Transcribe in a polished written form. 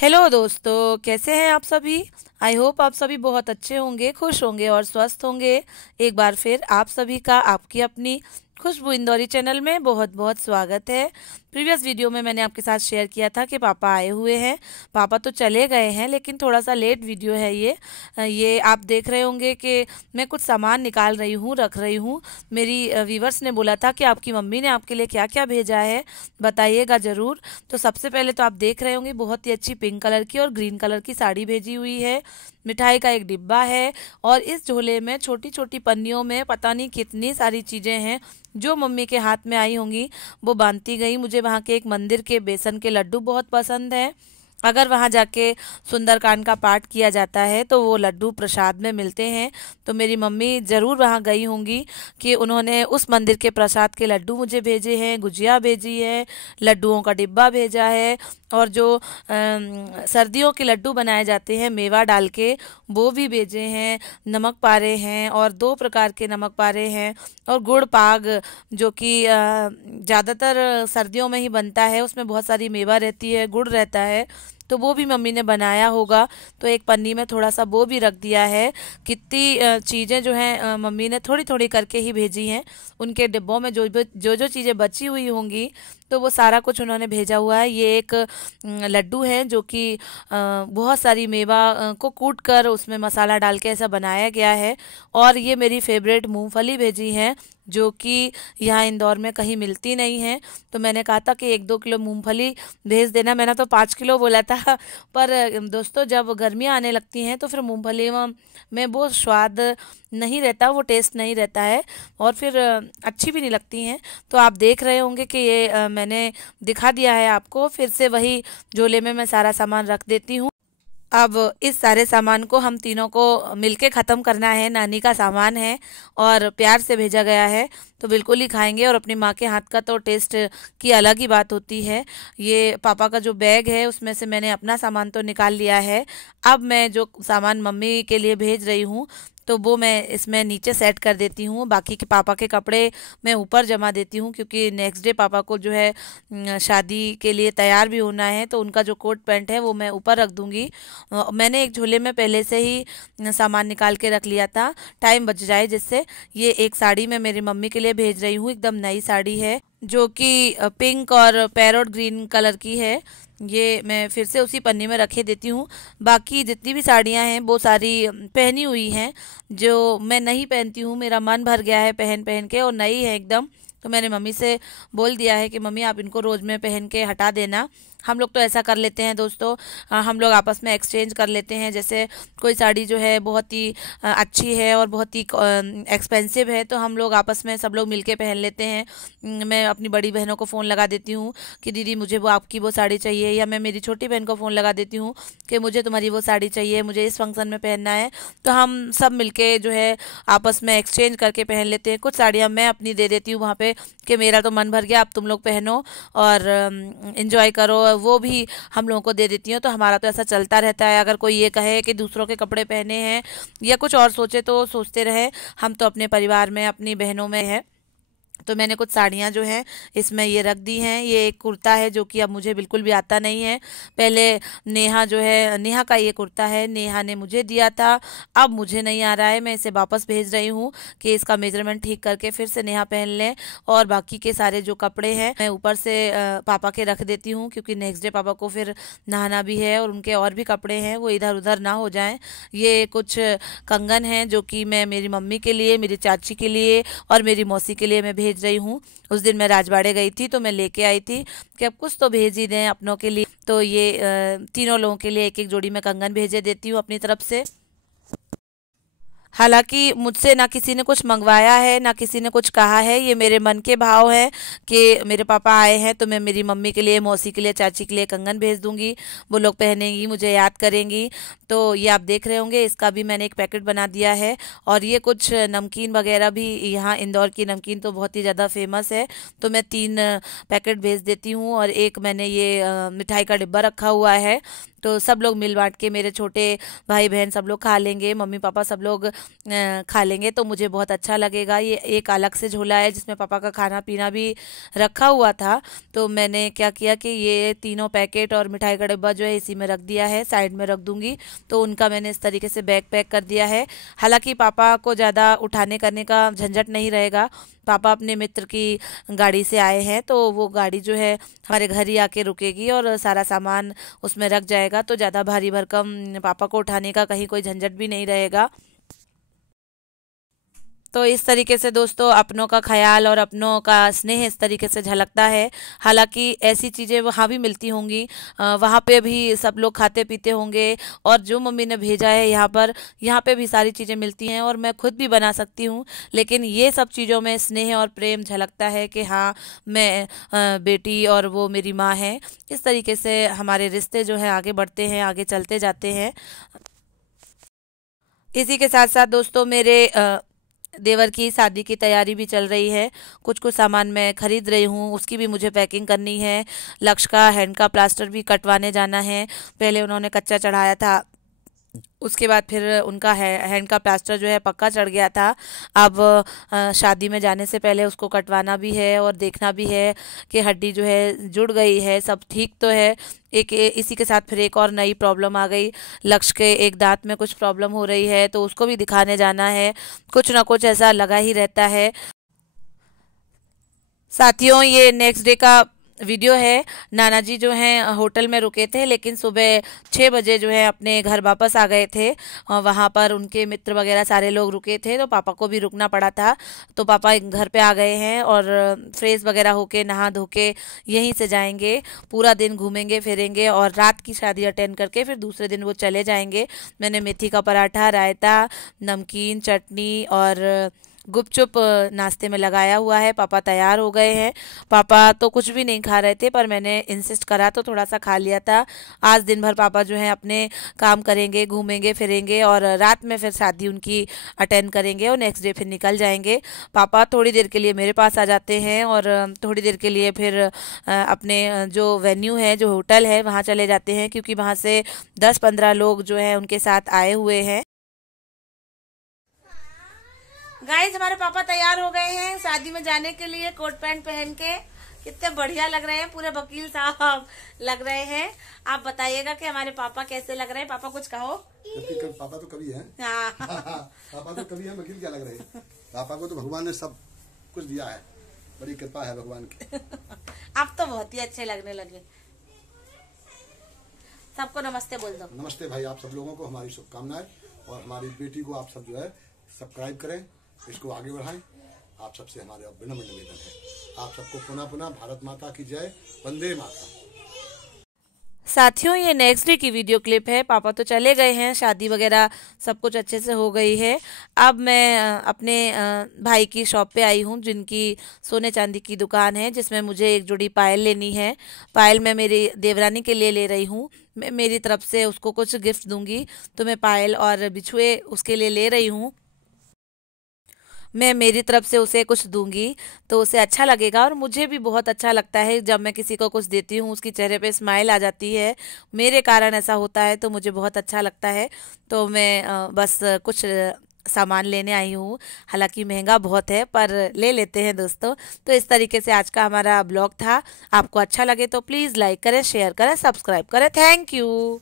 Hello दोस्तों, कैसे हैं आप सभी। आई होप आप सभी बहुत अच्छे होंगे, खुश होंगे और स्वस्थ होंगे। एक बार फिर आप सभी का आपकी अपनी खुशबू इंदौरी चैनल में बहुत बहुत स्वागत है। प्रीवियस वीडियो में मैंने आपके साथ शेयर किया था कि पापा आए हुए हैं। पापा तो चले गए हैं, लेकिन थोड़ा सा लेट वीडियो है ये आप देख रहे होंगे कि मैं कुछ सामान निकाल रही हूँ, रख रही हूँ। मेरी व्यूवर्स ने बोला था कि आपकी मम्मी ने आपके लिए क्या क्या भेजा है, बताइएगा ज़रूर। तो सबसे पहले तो आप देख रहे होंगे बहुत ही अच्छी पिंक कलर की और ग्रीन कलर की साड़ी भेजी हुई है। मिठाई का एक डिब्बा है और इस झोले में छोटी छोटी पन्नियों में पता नहीं कितनी सारी चीज़ें हैं जो मम्मी के हाथ में आई होंगी, वो बांधती गई। मुझे वहाँ के एक मंदिर के बेसन के लड्डू बहुत पसंद है। अगर वहाँ जाके सुंदरकांड का पाठ किया जाता है तो वो लड्डू प्रसाद में मिलते हैं। तो मेरी मम्मी ज़रूर वहाँ गई होंगी कि उन्होंने उस मंदिर के प्रसाद के लड्डू मुझे भेजे हैं, गुजिया भेजी है, लड्डुओं का डिब्बा भेजा है। और जो सर्दियों के लड्डू बनाए जाते हैं मेवा डाल के, वो भी भेजे हैं। नमक पारे हैं और दो प्रकार के नमक पारे हैं और गुड़ पाग, जो कि ज़्यादातर सर्दियों में ही बनता है। उसमें बहुत सारी मेवा रहती है, गुड़ रहता है, तो वो भी मम्मी ने बनाया होगा। तो एक पन्नी में थोड़ा सा वो भी रख दिया है। कितनी चीज़ें जो हैं मम्मी ने थोड़ी थोड़ी करके ही भेजी हैं। उनके डिब्बों में जो चीज़ें बची हुई होंगी तो वो सारा कुछ उन्होंने भेजा हुआ है। ये एक लड्डू है जो कि बहुत सारी मेवा को कूट कर उसमें मसाला डाल के ऐसा बनाया गया है। और ये मेरी फेवरेट मूंगफली भेजी है जो कि यहाँ इंदौर में कहीं मिलती नहीं है। तो मैंने कहा था कि 1-2 किलो मूंगफली भेज देना। मैंने तो 5 किलो बोला था, पर दोस्तों जब गर्मियाँ आने लगती हैं तो फिर मूंगफली में वो स्वाद नहीं रहता, वो टेस्ट नहीं रहता है और फिर अच्छी भी नहीं लगती हैं। तो आप देख रहे होंगे कि ये मैंने दिखा दिया है आपको। फिर से वही झोले में मैं सारा सामान रख देती हूँ। अब इस सारे सामान को हम तीनों को मिलके ख़त्म करना है। नानी का सामान है और प्यार से भेजा गया है, तो बिल्कुल ही खाएंगे। और अपनी माँ के हाथ का तो टेस्ट की अलग ही बात होती है। ये पापा का जो बैग है उसमें से मैंने अपना सामान तो निकाल लिया है। अब मैं जो सामान मम्मी के लिए भेज रही हूँ तो वो मैं इसमें नीचे सेट कर देती हूँ। बाकी के पापा के कपड़े मैं ऊपर जमा देती हूँ, क्योंकि नेक्स्ट डे पापा को जो है शादी के लिए तैयार भी होना है, तो उनका जो कोट पैंट है वो मैं ऊपर रख दूँगी। मैंने एक झोले में पहले से ही सामान निकाल के रख लिया था, टाइम बच जाए जिससे। ये एक साड़ी मैं मेरी मम्मी के लिए भेज रही हूँ, एकदम नई साड़ी है जो कि पिंक और पैरोट ग्रीन कलर की है। ये मैं फिर से उसी पन्नी में रखे देती हूँ। बाकी जितनी भी साड़ियाँ हैं वो सारी पहनी हुई हैं, जो मैं नहीं पहनती हूँ। मेरा मन भर गया है पहन पहन के और नई है एकदम। तो मैंने मम्मी से बोल दिया है कि मम्मी आप इनको रोज़ में पहन के हटा देना। हम लोग तो ऐसा कर लेते हैं दोस्तों, हम लोग आपस में एक्सचेंज कर लेते हैं। जैसे कोई साड़ी जो है बहुत ही अच्छी है और बहुत ही एक्सपेंसिव है, तो हम लोग आपस में सब लोग मिलके पहन लेते हैं। मैं अपनी बड़ी बहनों को फ़ोन लगा देती हूँ कि दीदी मुझे वो आपकी वो साड़ी चाहिए, या मैं मेरी छोटी बहन को फ़ोन लगा देती हूँ कि मुझे तुम्हारी वो साड़ी चाहिए, मुझे इस फंक्शन में पहनना है। तो हम सब मिलके जो है आपस में एक्सचेंज करके पहन लेते हैं। कुछ साड़ियाँ मैं अपनी दे देती हूँ वहाँ पे कि मेरा तो मन भर गया, अब तुम लोग पहनो और इन्जॉय करो, वो भी हम लोगों को दे देती हूँ। तो हमारा तो ऐसा चलता रहता है। अगर कोई ये कहे कि दूसरों के कपड़े पहने हैं या कुछ और सोचे तो सोचते रहे, हम तो अपने परिवार में अपनी बहनों में है। तो मैंने कुछ साड़ियाँ जो हैं इसमें ये रख दी हैं। ये एक कुर्ता है जो कि अब मुझे बिल्कुल भी आता नहीं है। पहले नेहा जो है, नेहा का ये कुर्ता है, नेहा ने मुझे दिया था, अब मुझे नहीं आ रहा है। मैं इसे वापस भेज रही हूँ कि इसका मेजरमेंट ठीक करके फिर से नेहा पहन लें। और बाकी के सारे जो कपड़े हैं मैं ऊपर से पापा के रख देती हूँ, क्योंकि नेक्स्ट डे पापा को फिर नहाना भी है और उनके और भी कपड़े हैं वो इधर उधर ना हो जाएं। ये कुछ कंगन हैं जो कि मैं मेरी मम्मी के लिए, मेरी चाची के लिए और मेरी मौसी के लिए मैं भेज रही हूँ। उस दिन मैं राजवाड़े गई थी तो मैं लेके आई थी कि अब कुछ तो भेज ही दें अपनों के लिए। तो ये तीनों लोगों के लिए एक एक जोड़ी में कंगन भेजे देती हूँ अपनी तरफ से। हालांकि मुझसे ना किसी ने कुछ मंगवाया है, ना किसी ने कुछ कहा है। ये मेरे मन के भाव हैं कि मेरे पापा आए हैं तो मैं मेरी मम्मी के लिए, मौसी के लिए, चाची के लिए कंगन भेज दूंगी। वो लोग पहनेंगी, मुझे याद करेंगी। तो ये आप देख रहे होंगे, इसका भी मैंने एक पैकेट बना दिया है। और ये कुछ नमकीन वगैरह भी, यहाँ इंदौर की नमकीन तो बहुत ही ज़्यादा फेमस है, तो मैं 3 पैकेट भेज देती हूँ। और एक मैंने ये मिठाई का डिब्बा रखा हुआ है तो सब लोग मिल बांट के, मेरे छोटे भाई बहन सब लोग खा लेंगे, मम्मी पापा सब लोग खा लेंगे, तो मुझे बहुत अच्छा लगेगा। ये एक अलग से झोला है जिसमें पापा का खाना पीना भी रखा हुआ था। तो मैंने क्या किया कि ये तीनों पैकेट और मिठाई का डिब्बा जो है इसी में रख दिया है, साइड में रख दूंगी। तो उनका मैंने इस तरीके से बैग पैक कर दिया है। हालांकि पापा को ज़्यादा उठाने करने का झंझट नहीं रहेगा। पापा अपने मित्र की गाड़ी से आए हैं, तो वो गाड़ी जो है हमारे घर ही आके रुकेगी और सारा सामान उसमें रख जाएगा, तो ज़्यादा भारी भरकम पापा को उठाने का कहीं कोई झंझट भी नहीं रहेगा। तो इस तरीके से दोस्तों अपनों का ख्याल और अपनों का स्नेह इस तरीके से झलकता है। हालांकि ऐसी चीज़ें वहाँ भी मिलती होंगी, वहाँ पे भी सब लोग खाते पीते होंगे, और जो मम्मी ने भेजा है यहाँ पे भी सारी चीज़ें मिलती हैं और मैं खुद भी बना सकती हूँ। लेकिन ये सब चीज़ों में स्नेह और प्रेम झलकता है कि हाँ, मैं बेटी और वो मेरी माँ है। इस तरीके से हमारे रिश्ते जो है आगे बढ़ते हैं, आगे चलते जाते हैं। इसी के साथ साथ दोस्तों मेरे देवर की शादी की तैयारी भी चल रही है। कुछ कुछ सामान मैं खरीद रही हूँ, उसकी भी मुझे पैकिंग करनी है। लक्ष्य का हैंड का प्लास्टर भी कटवाने जाना है। पहले उन्होंने कच्चा चढ़ाया था, उसके बाद फिर उनका हैंड का प्लास्टर जो है पक्का चढ़ गया था। अब शादी में जाने से पहले उसको कटवाना भी है और देखना भी है कि हड्डी जो है जुड़ गई है, सब ठीक तो है। इसी के साथ फिर एक और नई प्रॉब्लम आ गई। लक्ष्य के एक दांत में कुछ प्रॉब्लम हो रही है, तो उसको भी दिखाने जाना है। कुछ ना कुछ ऐसा लगा ही रहता है। साथियों, ये नेक्स्ट डे का वीडियो है। नाना जी जो हैं होटल में रुके थे, लेकिन सुबह 6 बजे जो है अपने घर वापस आ गए थे। वहाँ पर उनके मित्र वगैरह सारे लोग रुके थे, तो पापा को भी रुकना पड़ा था। तो पापा घर पे आ गए हैं और फ्रेश वगैरह होके नहा धो के यहीं से जाएंगे। पूरा दिन घूमेंगे फिरेंगे और रात की शादी अटेंड करके फिर दूसरे दिन वो चले जाएंगे। मैंने मेथी का पराठा, रायता, नमकीन, चटनी और गुपचुप नाश्ते में लगाया हुआ है। पापा तैयार हो गए हैं। पापा तो कुछ भी नहीं खा रहे थे, पर मैंने इंसिस्ट करा तो थोड़ा सा खा लिया था। आज दिन भर पापा जो है अपने काम करेंगे, घूमेंगे फिरेंगे और रात में फिर शादी उनकी अटेंड करेंगे और नेक्स्ट डे फिर निकल जाएंगे। पापा थोड़ी देर के लिए मेरे पास आ जाते हैं और थोड़ी देर के लिए फिर अपने जो वेन्यू है, जो होटल है, वहाँ चले जाते हैं, क्योंकि वहाँ से 10-15 लोग जो है उनके साथ आए हुए हैं। गाइस, हमारे पापा तैयार हो गए हैं शादी में जाने के लिए, कोट पैंट पहन के। कितने बढ़िया लग रहे हैं, पूरे वकील साहब लग रहे हैं। आप बताइएगा कि हमारे पापा कैसे लग रहे हैं। पापा कुछ कहो। पापा तो कभी है। हाँ। पापा तो कभी है, वकील क्या लग रहे हैं। पापा को तो भगवान ने सब कुछ दिया है, बड़ी कृपा है भगवान की। आप तो बहुत ही अच्छे लगने लगे। सबको नमस्ते बोल दो। नमस्ते भाई, आप सब लोगों को हमारी शुभकामनाएं, और हमारी बेटी को आप सब जो है सब्सक्राइब करें, इसको आगे बढ़ाएं। आप सबसे हमारे विनम्र निवेदन है। आप सबको पुनः पुनः भारत माता की जय, वंदे माता। साथियों, ये नेक्स्ट डे की वीडियो क्लिप है। पापा तो चले गए हैं, शादी वगैरह सब कुछ अच्छे से हो गई है। अब मैं अपने भाई की शॉप पे आई हूँ, जिनकी सोने चांदी की दुकान है, जिसमें मुझे एक जोड़ी पायल लेनी है। पायल मैं मेरी देवरानी के लिए ले रही हूँ। मैं मेरी तरफ से उसको कुछ गिफ्ट दूंगी, तो मैं पायल और बिछुए उसके लिए ले रही हूँ। मैं मेरी तरफ से उसे कुछ दूंगी तो उसे अच्छा लगेगा, और मुझे भी बहुत अच्छा लगता है जब मैं किसी को कुछ देती हूँ, उसकी चेहरे पे स्माइल आ जाती है। मेरे कारण ऐसा होता है, तो मुझे बहुत अच्छा लगता है। तो मैं बस कुछ सामान लेने आई हूँ। हालांकि महंगा बहुत है, पर ले लेते हैं दोस्तों। तो इस तरीके से आज का हमारा ब्लॉग था। आपको अच्छा लगे तो प्लीज़ लाइक करें, शेयर करें, सब्सक्राइब करें। Thank you.